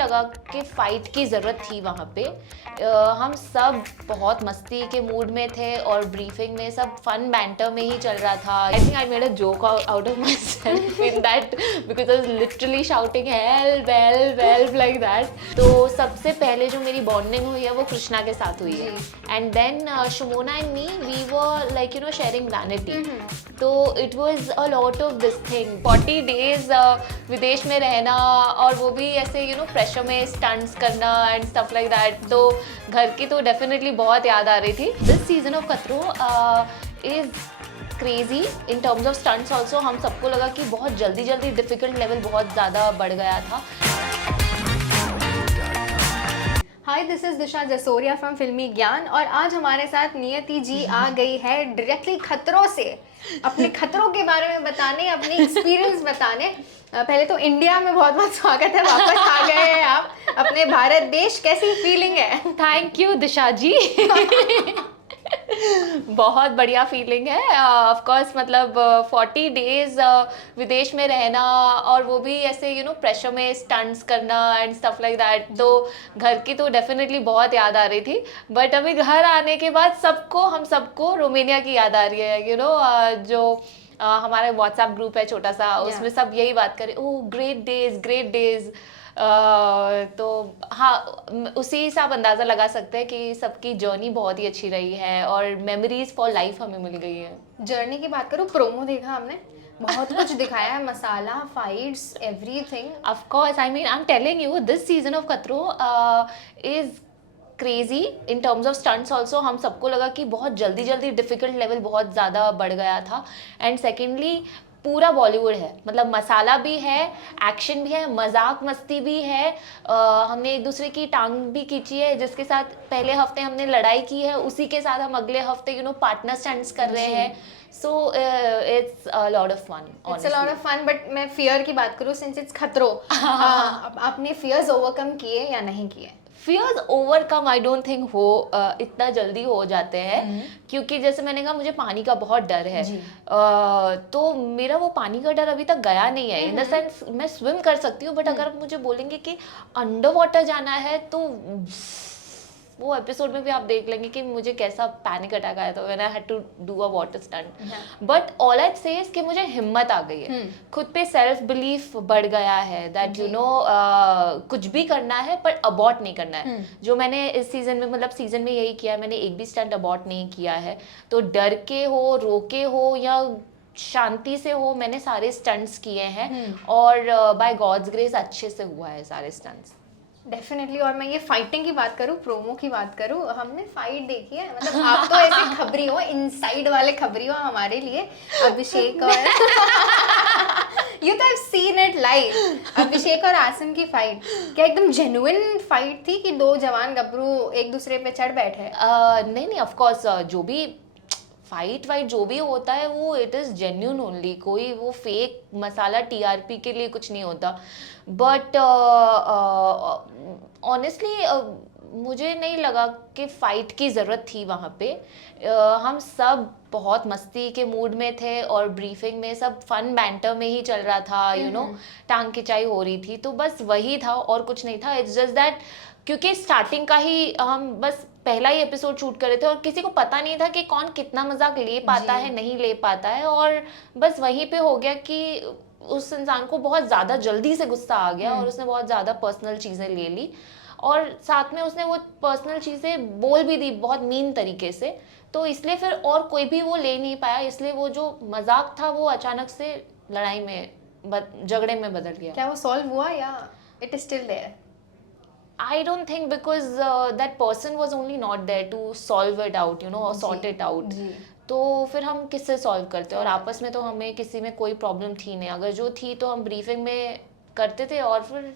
लगा कि फ़ाइट की ज़रूरत थी वहाँ पे। हम सब बहुत मस्ती के मूड में थे और ब्रीफिंग में सब फन बैंटर में ही चल रहा था। I think I made a joke out of my self in that because I was literally shouting help help help like that. तो सबसे पहले जो मेरी बॉन्डिंग हुई है वो कृष्णा के साथ हुई है and then Shumona and me we were like you know sharing vanity. तो it was a lot of this thing 40 days विदेश में रहना और वो भी ऐसे यू नो प्रेशर में स्टंट्स करना एंड स्टफ लाइक दैट। तो घर की तो डेफिनेटली बहुत याद आ रही थी। दिस सीजन ऑफ खतरों is crazy in terms of stunts also. हम सबको लगा कि बहुत जल्दी जल्दी डिफिकल्ट लेवल बहुत ज़्यादा बढ़ गया था। Hi, this is Disha Jasoria from Filmy Gyaan और आज हमारे साथ नियति जी आ गई है डायरेक्टली खतरों से अपने खतरों के बारे में बताने, अपनी एक्सपीरियंस बताने। पहले तो इंडिया में बहुत बहुत स्वागत है, वापस आ गए हैं आप अपने भारत देश। कैसी फीलिंग है? थैंक यू दिशा जी। बहुत बढ़िया फीलिंग है ऑफ कोर्स। मतलब 40 डेज विदेश में रहना और वो भी ऐसे यू नो प्रेशर में स्टंट्स करना एंड स्टफ लाइक दैट। तो घर की तो डेफिनेटली बहुत याद आ रही थी। बट अभी घर आने के बाद हम सबको रोमानिया की याद आ रही है। यू नो जो हमारा व्हाट्सएप ग्रुप है छोटा सा, उसमें सब यही बात करें, oh great days great days. तो हाँ, उसी से आप अंदाज़ा लगा सकते हैं कि सबकी जर्नी बहुत ही अच्छी रही है और मेमोरीज फॉर लाइफ हमें मिल गई है। जर्नी की बात करूँ, प्रोमो देखा हमने, बहुत कुछ दिखाया है, masala, fights, everything. Of course, I mean I am telling you this season of खतरों is crazy in terms of stunts also. हम सबको लगा कि बहुत जल्दी जल्दी डिफिकल्ट लेवल बहुत ज़्यादा बढ़ गया था। एंड सेकेंडली पूरा बॉलीवुड है, मतलब मसाला भी है, एक्शन भी है, मजाक मस्ती भी है। हमने एक दूसरे की टांग भी खींची है। जिसके साथ पहले हफ्ते हमने लड़ाई की है उसी के साथ हम अगले हफ्ते यू नो पार्टनर स्टंट्स कर रहे हैं। So it's a lot of fun. It's a lot of fun. But मैं फियर की बात करूँ, सिंस इट्स खतरों, आपने फियर्स ओवरकम किए या नहीं किए? Fears overcome I don't think हो इतना जल्दी हो जाते हैं। क्योंकि जैसे मैंने कहा मुझे पानी का बहुत डर है। तो मेरा वो पानी का डर अभी तक गया नहीं है। इन द सेंस मैं स्विम कर सकती हूँ, बट अगर आप मुझे बोलेंगे कि अंडर वाटर जाना है तो वो एपिसोड में भी आप देख लेंगे कि मुझे कैसा पैनिक अटैक आया था when I had to do a water stunt. But all I say is कि मुझे हिम्मत आ गई है, खुद पे सेल्फ बिलीफ बढ़ गया है दैट यू नो कुछ भी करना है पर अबॉर्ट नहीं करना है। जो मैंने इस सीजन में, मतलब सीजन में यही किया है, मैंने एक भी स्टंट अबॉर्ट नहीं किया है। तो डर के हो, रोके हो या शांति से हो, मैंने सारे स्टंट्स किए हैं और बाय गॉड्स ग्रेस अच्छे से हुआ है सारे स्टंट्स। डेफिनेटली। और मैं ये फाइटिंग की बात करूँ, प्रोमो की बात करूँ, हमने फाइट देखी है। मतलब आप तो ऐसे खबरी हो, इनसाइड वाले खबरी हो हमारे लिए। अभिषेक और यू तो हैव सीन इट लाइव। अभिषेक और आसिम की फाइट क्या एकदम जेन्युइन फाइट थी कि दो जवान गबरू एक दूसरे पे चढ़ बैठे? नहीं ऑफ कोर्स, जो भी फाइट जो भी होता है वो इट इज़ जेन्यून ओनली। कोई वो फेक मसाला टीआरपी के लिए कुछ नहीं होता। बट ऑनेस्टली मुझे नहीं लगा कि फ़ाइट की ज़रूरत थी वहाँ पे। हम सब बहुत मस्ती के मूड में थे और ब्रीफिंग में सब फन बैंटर में ही चल रहा था। यू नो टांग खिंचाई हो रही थी, तो बस वही था और कुछ नहीं था। इट्स जस्ट दैट क्योंकि स्टार्टिंग का ही हम बस पहला ही एपिसोड शूट करे थे और किसी को पता नहीं था कि कौन कितना मजाक ले पाता है, नहीं ले पाता है। और बस वहीं पे हो गया कि उस इंसान को बहुत ज़्यादा जल्दी से गुस्सा आ गया और उसने बहुत ज़्यादा पर्सनल चीज़ें ले ली और साथ में उसने वो पर्सनल चीज़ें बोल भी दी बहुत मीन तरीके से। तो इसलिए फिर और कोई भी वो ले नहीं पाया, इसलिए वो जो मजाक था वो अचानक से लड़ाई में, झगड़े में बदल गया। क्या वो सॉल्व हुआ या it is still there? I don't think because that person was only not there to solve it out, you know, or sort it out. तो फिर हम किससे सॉल्व करते और आपस में तो हमें किसी में कोई प्रॉब्लम थी नहीं। अगर जो थी तो हम ब्रीफिंग में करते थे और फिर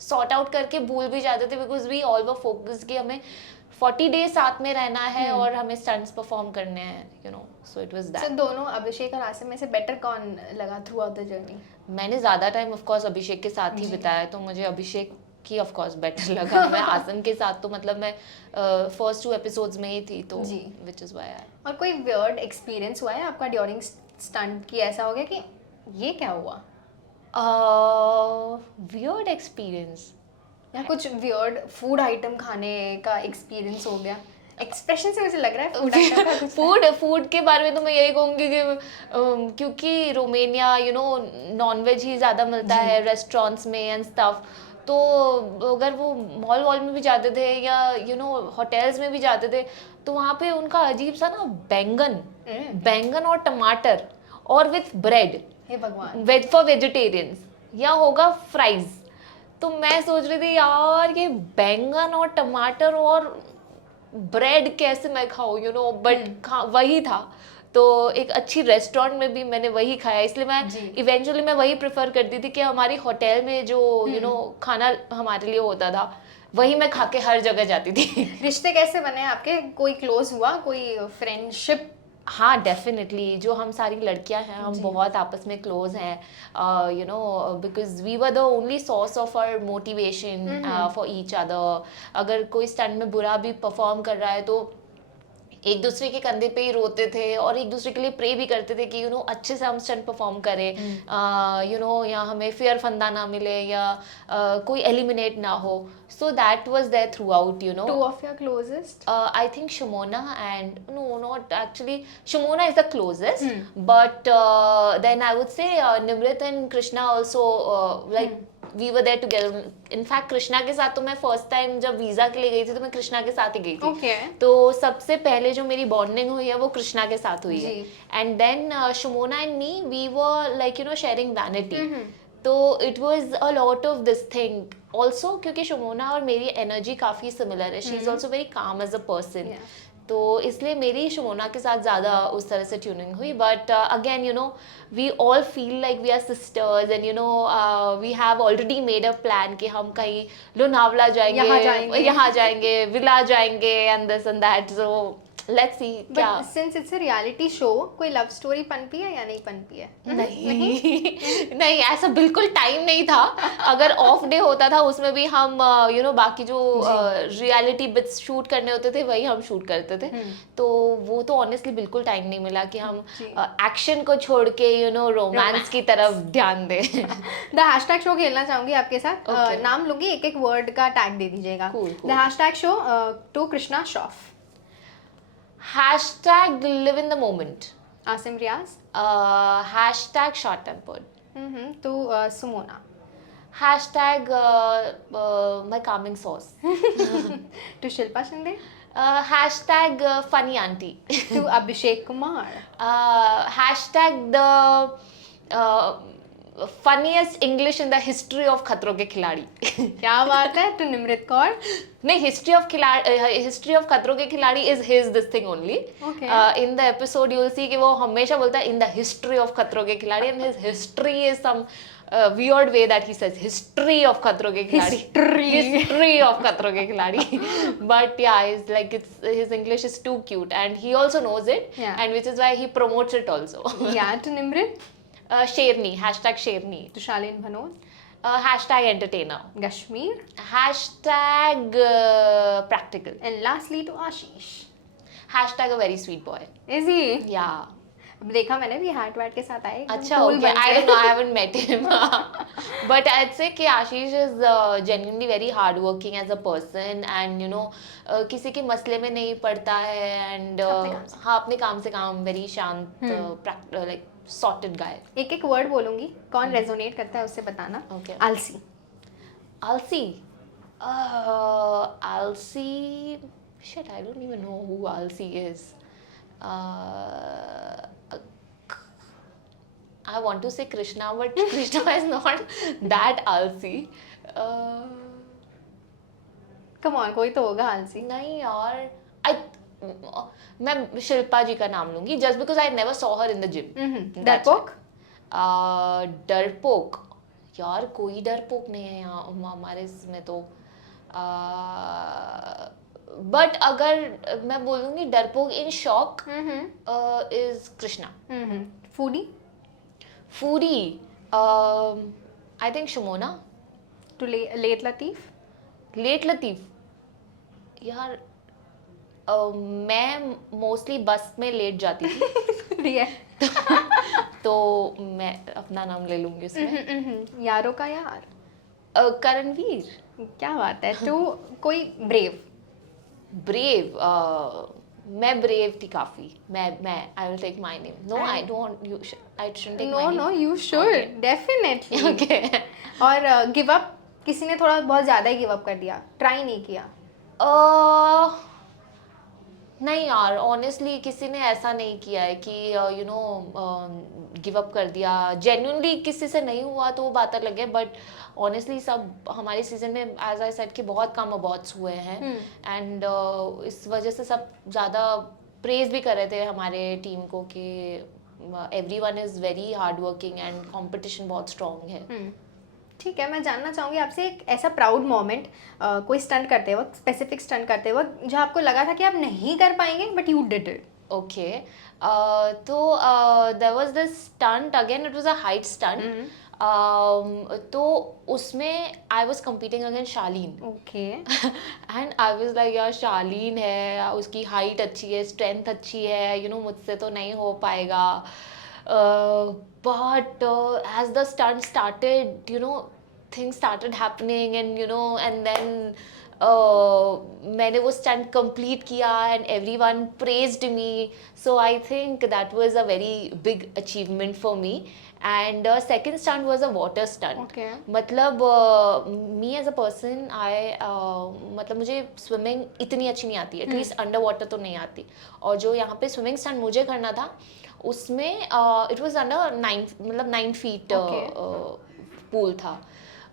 सॉर्ट आउट करके भूल भी जाते थे because we all were focused कि हमें 40 डेज साथ में रहना है और हमें स्टंट्स परफॉर्म करने हैं, you know. So it was that. दोनों अभिषेक और आसिम में से बेटर कौन लगा थ्रू आउट द जर्नी? मैंने ज़्यादा टाइम ऑफ कोर्स अभिषेक के साथ ही बिताया, तो मुझे अभिषेक की ऑफ कोर्स बेटर लगा। मैं आसिम के साथ तो मतलब मैं फर्स्ट 2 एपिसोड्स में ही थी, तो व्हिच इज व्हाई। और कोई वियर्ड एक्सपीरियंस हुआ है आपका ड्यूरिंग स्टंट की, ऐसा हो गया कि ये क्या हुआ? वियर्ड एक्सपीरियंस या कुछ वियर्ड फूड आइटम खाने का एक्सपीरियंस हो गया? एक्सप्रेशन से मुझे लग रहा है फूड आइटम का कुछ फूड के बारे में तो मैं यही कहूँगी कि क्योंकि रोमेनिया नॉनवेज ही ज़्यादा मिलता है रेस्टोरेंट्स में एंड स्टफ, तो अगर वो मॉल वॉल में भी जाते थे या होटल्स में भी जाते थे तो वहाँ पे उनका अजीब सा ना बैंगन और टमाटर और विथ ब्रेड, हे भगवान, वेज फॉर वेजिटेरियंस, या होगा फ्राइज। तो मैं सोच रही थी यार ये बैंगन और टमाटर और ब्रेड कैसे मैं खाऊं बट वही था। तो एक अच्छी रेस्टोरेंट में भी मैंने वही खाया, इसलिए मैं इवेंचुअली मैं वही प्रेफर करती थी कि हमारी होटल में जो खाना हमारे लिए होता था वही मैं खा के हर जगह जाती थी। रिश्ते कैसे बने आपके? कोई क्लोज हुआ, कोई फ्रेंडशिप? हाँ डेफिनेटली, जो हम सारी लड़कियां हैं हम बहुत आपस में क्लोज हैं, because we were the only source of our motivation for each other. अगर कोई स्टंट में बुरा भी परफॉर्म कर रहा है तो एक दूसरे के कंधे पे ही रोते थे और एक दूसरे के लिए प्रे भी करते थे कि अच्छे से हम स्टंट परफॉर्म करें, या हमें फेयर फंदा ना मिले या कोई एलिमिनेट ना हो। So that was there throughout Two of your closest? I think Shimona and no, not actually. Shimona is the closest, but then I would say Nimrit and Krishna also like we were there together. In fact, Krishna के साथ तो मैं first time जब visa के लिए गई थी तो मैं कृष्णा के साथ ही गई थी. Okay. तो सबसे पहले जो मेरी बॉन्डिंग हुई है वो कृष्णा के साथ हुई है. And then Shimona and me, we were like sharing vanity. तो it was a lot of this thing also, क्योंकि शमोना और मेरी एनर्जी काफ़ी सिमिलर है. She is also very calm as a person, तो इसलिए मेरी शमोना के साथ ज़्यादा उस तरह से ट्यूनिंग हुई. But again we all feel like we are sisters and we have already made a plan कि हम कहीं लोनावला जाएंगे, यहाँ जाएंगे, विला जाएंगे and this and that. So let's see. क्या since it's a reality show, कोई लव स्टोरी पनपी है या नहीं पनपी है? नहीं ऐसा बिल्कुल टाइम नहीं था. अगर ऑफ डे होता था उसमें भी हम बाकी जो रियलिटी बिट्स शूट करने होते थे वही हम शूट करते थे. तो वो तो ऑनेस्टली बिल्कुल टाइम नहीं मिला कि हम एक्शन को छोड़ के रोमांस की तरफ ध्यान दें. द हैशटैग शो खेलना चाहूंगी आपके साथ. नाम लूंगी, एक एक वर्ड का टैग दे दीजिएगा. The hashtag show to Krishna Shroff. Hashtag live in the moment. Asim Riaz. Hashtag short tempered. तो Sumona. Hashtag my calming sauce. to Shilpa Shinde. Hashtag funny auntie. to Abhishek Kumar. Hashtag the funniest English in the history of खतरों के खिलाड़ी. क्या बात है. to Nimrit Kaur. नहीं, history of Khatron Ke खिलाड़ी is his this thing only. In the episode you will see कि वो हमेशा बोलता है in the history of Khatron Ke Khiladi, and his history is some weird way that he says history of खतरों के खिलाड़ी, history of खतरों के खिलाड़ी. But yeah, it's like his English is too cute and he also knows it, and which is why he promotes it also. Yeah, to Nimrit. शेरनी. Hashtag शेरनी. to Shalin Bhanot. Hashtag entertainer. Gashmir. Hashtag practical. And lastly to Ashish. Hashtag a very sweet boy. Is he? Yeah. अब देखा मैंने भी hat VAT के साथ आए. अच्छा, okay. I don't know, I haven't met him. But I'd say कि Ashish is genuinely very hardworking as a person, and किसी के मसले में नहीं पड़ता है, and हाँ अपने काम से काम, very शांत, like sorted guy. एक एक वर्ड बोलूंगी, कौन रेजोनेट करता है उससे बताना. Okay. आलसी. आलसी. आलसी. Shit, I don't even know who आलसी is. I want to say Krishna, but Krishna is not that आलसी. Come on, कोई तो होगा आलसी. नहीं यार, मैं शिल्पा जी का नाम लूंगी just because I never saw her in the gym. डरपोक. डरपोक यार, कोई डरपोक नहीं है यहाँ हमारे इसमें तो. बट अगर मैं बोलूंगी डरपोक in shock is Krishna. Foodie. Foodie I think Shamona. Too late Latif. Late Latif यार, मैं मोस्टली बस में लेट जाती थी. तो तो मैं अपना नाम ले लूंगी उसमें. यारों का यार. करणवीर. क्या बात है. तो कोई ब्रेव. ब्रेव. मैं ब्रेव थी काफी. मैं I will take my name. No I don't. You I shouldn't take my no name. No you should definitely. Okay. और गिव अप. किसी ने थोड़ा बहुत ज्यादा ही गिव अप कर दिया, ट्राई नहीं किया. नहीं यार, ऑनेस्टली किसी ने ऐसा नहीं किया है कि यू नो गिव अप कर दिया. जेन्युइनली किसी से नहीं हुआ तो वो बात अलग है, बट ऑनेस्टली सब हमारे सीजन में एज आई सेड कि बहुत कम अबॉर्ट्स हुए हैं. एंड इस वजह से सब ज़्यादा प्रेज भी कर रहे थे हमारे टीम को कि everyone is very hard working and competition बहुत स्ट्रॉन्ग है. ठीक है. मैं जानना चाहूँगी आपसे एक ऐसा प्राउड मोमेंट, कोई स्टंट करते वक्त, स्पेसिफिक स्टंट करते वक्त जो आपको लगा था कि आप नहीं कर पाएंगे but you did it. Okay. तो there was this stunt again. It was a height stunt. तो उसमें I was competing against Shaleen. Okay. And I was like यार शालीन है, उसकी हाइट अच्छी है, स्ट्रेंथ अच्छी है, यू नो मुझसे तो नहीं हो पाएगा. But as the stunt started, you know, things started happening, and you know, and then मैंने वो stunt complete किया and everyone praised me. So I think that was a very big achievement for me. And second stunt was a water stunt. Okay. मतलब me as a person, मतलब मुझे swimming इतनी अच्छी नहीं आती, एटलीस्ट अंडर वाटर तो नहीं आती. और जो यहाँ पे स्विमिंग स्टंट मुझे करना था उसमें it was under 9 feet pool था.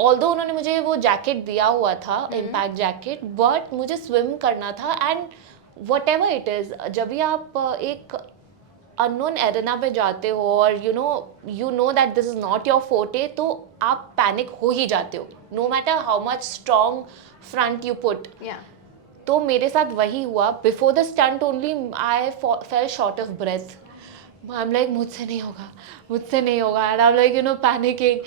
ऑल्दो उन्होंने मुझे वो जैकेट दिया हुआ था, इम्पैक्ट जैकेट, बट मुझे स्विम करना था. And what ever it is, जब भी आप एक अननोन एरेना पे जाते हो और you know that this is not your forte, तो आप पैनिक हो ही जाते हो, no matter how much strong front you put. तो मेरे साथ वही हुआ. Before the stunt only I fell short of breath. I am like मुझसे नहीं होगा, मुझसे नहीं होगा. And I am like panicking.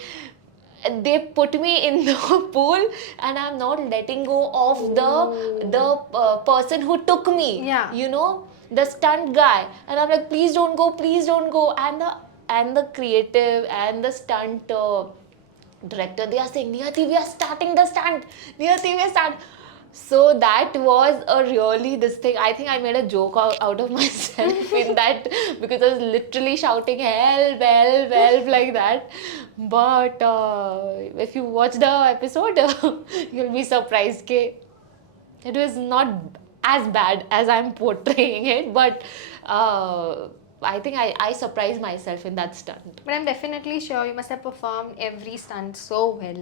They put me in the pool and I'm not letting go of the person who took me. Yeah. You know, the stunt guy. And I'm like, please don't go, please don't go. And the creative and the stunt director, they are saying, Niyati, we are starting the stunt. Niyati, we are starting. So that was a really this thing. I think I made a joke out of myself in that, because I was literally shouting help, help, help like that. But if you watch the episode, you'll be surprised that it was not as bad as I'm portraying it. But I think I surprised myself in that stunt. But I'm definitely sure you must have performed every stunt so well.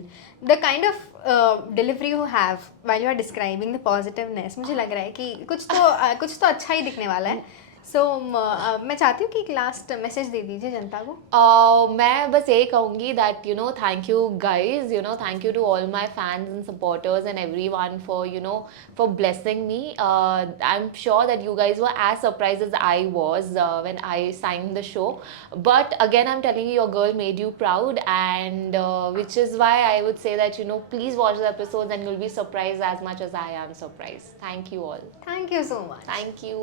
The kind of delivery you have while you are describing the positiveness, मुझे लग रहा है कि कुछ तो अच्छा ही दिखने वाला है. So मैं चाहती हूँ कि एक लास्ट मैसेज दे दीजिए जनता को. मैं बस यही कहूँगी that thank you guys, thank you to all my fans and supporters and everyone for blessing me. I'm sure that you guys were as surprised as I was when I signed the show. But again, I'm telling you, your girl made you proud, and which is why I would say that please watch the episodes and you'll be surprised as much as I am surprised. Thank you all. Thank you so much. Thank you.